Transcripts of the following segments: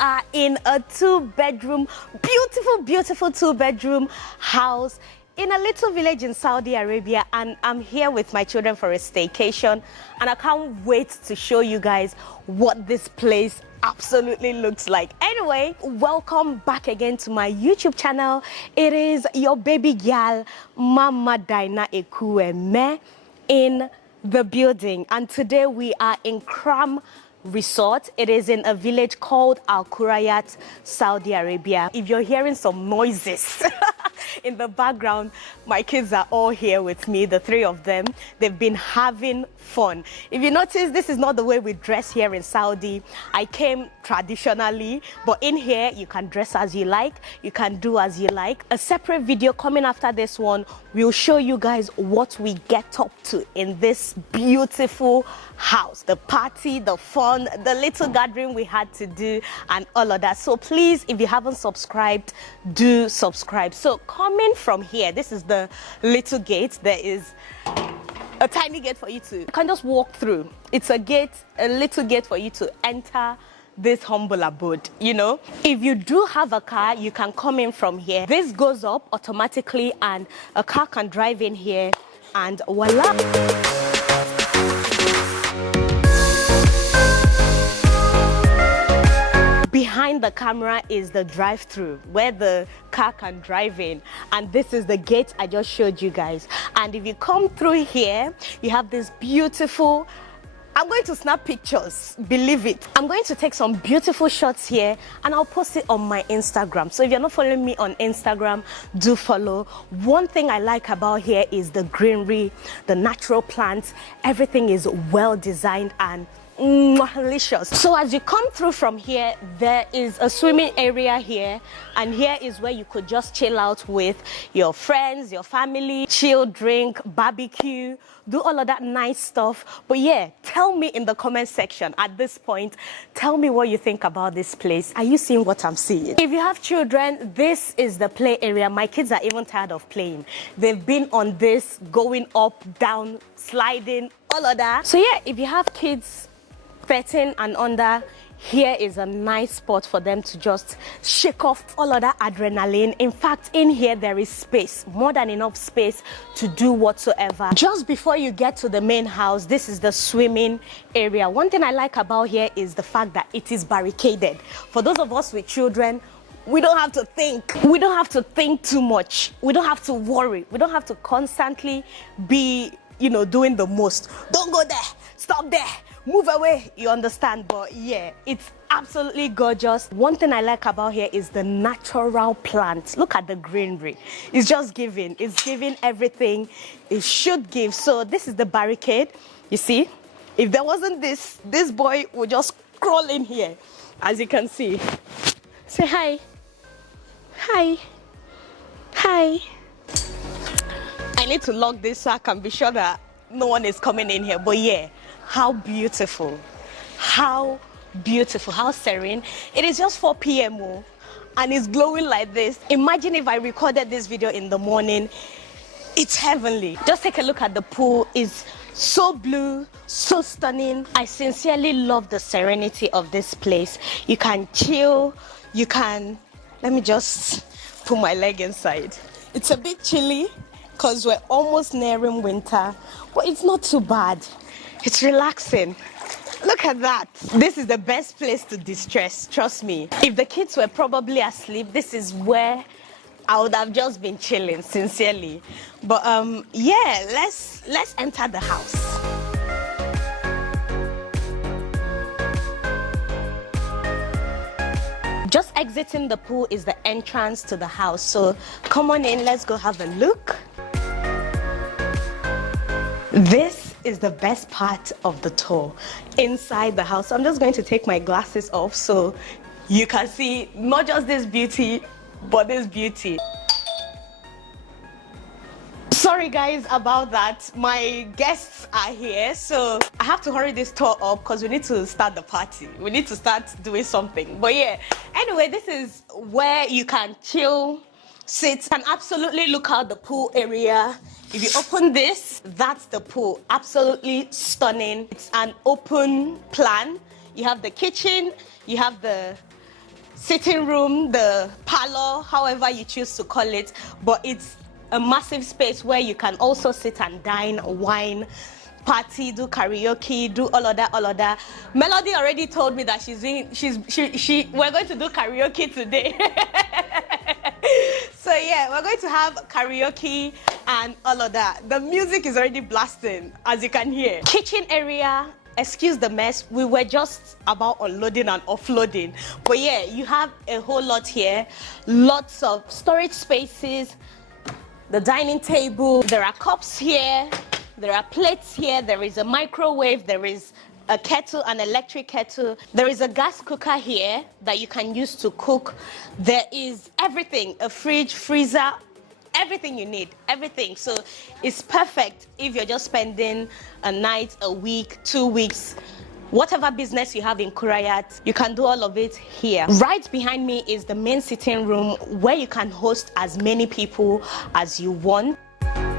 are in a two-bedroom, beautiful two-bedroom house in a little village in Saudi Arabia, and I'm here with my children for a staycation, and I can't wait to show you guys what this place absolutely looks like. Anyway, welcome back again to my YouTube channel. It is your baby girl, Mama Dyna Ekwueme, in the building, and today we are in Kram Resort. It is in a village called Al Kurayat, Saudi Arabia. If you're hearing some noises in the background, my kids are all here with me, the three of them. They've been having fun. If you notice, this is not the way we dress here in Saudi. I came traditionally, but in here you can dress as you like, you can do as you like. A separate video coming after this one will show you guys what we get up to in this beautiful house, the party, the fun, the little gathering we had to do, and all of that. So please, if you haven't subscribed, do subscribe. So coming from here, this is the little gate. There is a tiny gate for you to, you can just walk through. It's a gate, a little gate for you to enter this humble abode, you know. If you do have a car, you can come in from here. This goes up automatically and a car can drive in here, and voila. Behind the camera is the drive-through where the car can drive in, and this is the gate I just showed you guys. And if you come through here, you have this beautiful, I'm going to snap pictures, believe it. I'm going to take some beautiful shots here and I'll post it on my Instagram. So if you're not following me on Instagram, do follow. One thing I like about here is the greenery, the natural plants. Everything is well designed and delicious. So as you come through from here, there is a swimming area here, and here is where you could just chill out with your friends, your family, chill, drink, barbecue, do all of that nice stuff. But yeah, tell me in the comment section at this point, tell me what you think about this place. Are you seeing what I'm seeing? If you have children, this is the play area. My kids are even tired of playing. They've been on this, going up, down, sliding, all of that. So yeah, if you have kids 13 and under, here is a nice spot for them to just shake off all of that adrenaline. In fact, in here there is space, more than enough space to do whatsoever. Just before you get to the main house, this is the swimming area. One thing I like about here is the fact that it is barricaded. For those of us with children, we don't have to think. We don't have to think too much. We don't have to worry. We don't have to constantly be, you know, doing the most. Don't go there, stop there, move away, you understand? But yeah, it's absolutely gorgeous. One thing I like about here is the natural plants. Look at the greenery. It's just giving. It's giving everything it should give. So this is the barricade. You see, if there wasn't this boy would just crawl in here, as you can see. Say hi. Hi. Hi. I need to lock this so I can be sure that no one is coming in here. But yeah, how beautiful, how beautiful, how serene. It is just 4 p.m. and it's glowing like this. Imagine if I recorded this video in the morning. It's heavenly. Just take a look at the pool. It's so blue, so stunning. I sincerely love the serenity of this place. You can chill, you can, let me just put my leg inside. It's a bit chilly because we're almost nearing winter, but it's not too bad. It's relaxing. Look at that. This is the best place to distress, trust me. If the kids were probably asleep, this is where I would have just been chilling, sincerely. But yeah, let's enter the house. Just exiting the pool is the entrance to the house. So come on in, let's go have a look. This is the best part of the tour, inside the house. So I'm just going to take my glasses off so you can see not just this beauty, but this beauty. Sorry guys about that. My guests are here, so I have to hurry this tour up because we need to start the party. We need to start doing something. But yeah, anyway, this is where you can chill, sit, and absolutely look out the pool area. If you open this, that's the pool. Absolutely stunning. It's an open plan. You have the kitchen, you have the sitting room, the parlor, however you choose to call it, but it's a massive space where you can also sit and dine, wine, party, do karaoke, do all of that. Melody already told me that we're going to do karaoke today. So yeah, we're going to have karaoke and all of that. The music is already blasting, as you can hear. Kitchen area, excuse the mess, we were just about unloading and offloading. But yeah, you have a whole lot here. Lots of storage spaces, the dining table, there are cups here, there are plates here, there is a microwave, there is a kettle, an electric kettle. There is a gas cooker here that you can use to cook. There is everything, a fridge, freezer, everything you need, everything. So it's perfect if you're just spending a night, a week, 2 weeks, whatever business you have in Kurayat, you can do all of it here. Right behind me is the main sitting room where you can host as many people as you want.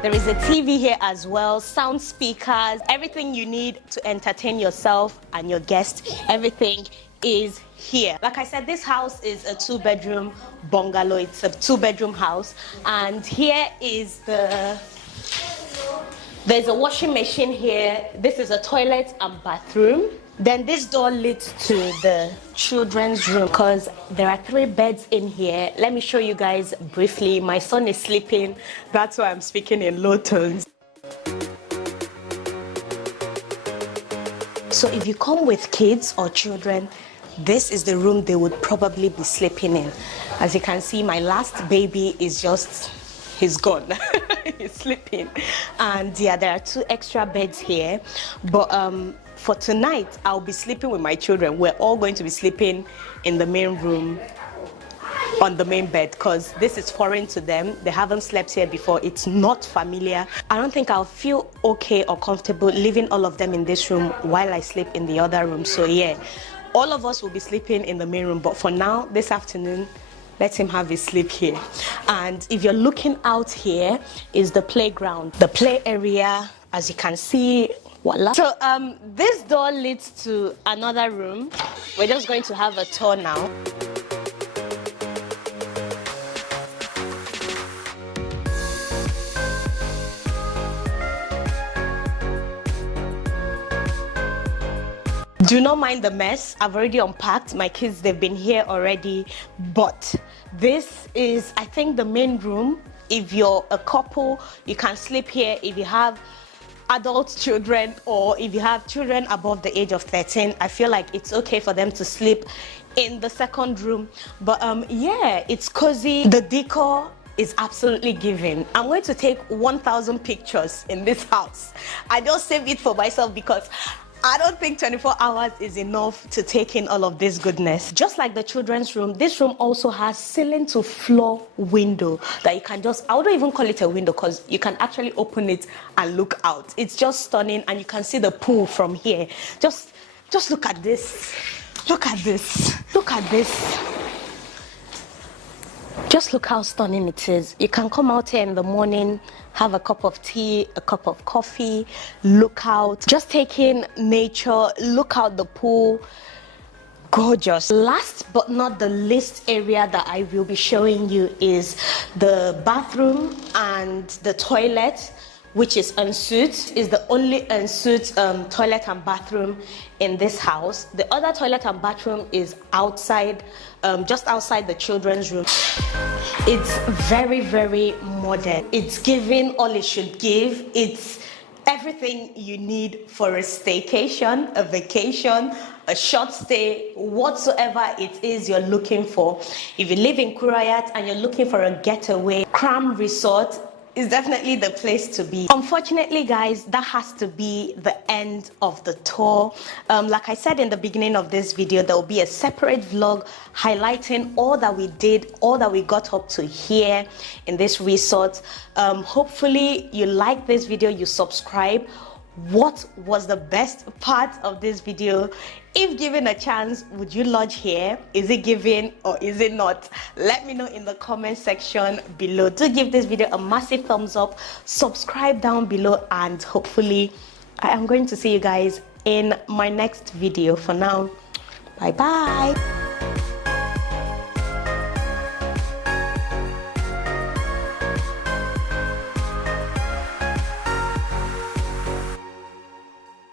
There is a TV here as well, sound speakers, everything you need to entertain yourself and your guests, everything is here. Like I said, this house is a 2-bedroom bungalow. It's a 2-bedroom house. And here is there's a washing machine here. This is a toilet and bathroom. Then this door leads to the children's room because there are 3 beds in here. Let me show you guys briefly. My son is sleeping. That's why I'm speaking in low tones. So if you come with kids or children, this is the room they would probably be sleeping in. As you can see, my last baby is he's gone. He's sleeping. And yeah, there are 2 extra beds here. But for tonight, I'll be sleeping with my children. We're all going to be sleeping in the main room on the main bed because this is foreign to them. They haven't slept here before. It's not familiar. I don't think I'll feel okay or comfortable leaving all of them in this room while I sleep in the other room. So yeah, all of us will be sleeping in the main room. But for now, this afternoon, let him have his sleep here. And if you're looking out, here is the playground, the play area, as you can see. Voila. So this door leads to another room. We're just going to have a tour now. Do not mind the mess. I've already unpacked. My kids, they've been here already. But this is, I think, the main room. If you're a couple, you can sleep here. If you have adult children or if you have children above the age of 13, I feel like it's okay for them to sleep in the second room. But yeah, it's cozy. The decor is absolutely giving. I'm going to take 1,000 pictures in this house. I just save it for myself because I don't think 24 hours is enough to take in all of this goodness. Just like the children's room, this room also has ceiling to floor window that you can I wouldn't even call it a window because you can actually open it and look out. It's just stunning and you can see the pool from here. Just look at this. Look at this. Look at this. Just look how stunning it is. You can come out here in the morning, have a cup of tea, a cup of coffee, look out, just take in nature, look out the pool. Gorgeous. Last but not the least area that I will be showing you is the bathroom and the toilet, which is ensuite. Is the only ensuite toilet and bathroom in this house. The other toilet and bathroom is outside, just outside the children's room. It's very, very modern. It's giving all it should give. It's everything you need for a staycation, a vacation, a short stay, whatsoever it is you're looking for. If you live in Kurayat and you're looking for a getaway, Cram Resort is definitely the place to be. Unfortunately, guys, that has to be the end of the tour. Like I said in the beginning of this video, there will be a separate vlog highlighting all that we did, all that we got up to here in this resort. Hopefully you like this video, you subscribe. What was the best part of this video? If given a chance, would you lodge here? Is it given or is it not? Let me know in the comment section below. Do give this video a massive thumbs up, subscribe down below, and hopefully I am going to see you guys in my next video. For now, bye bye.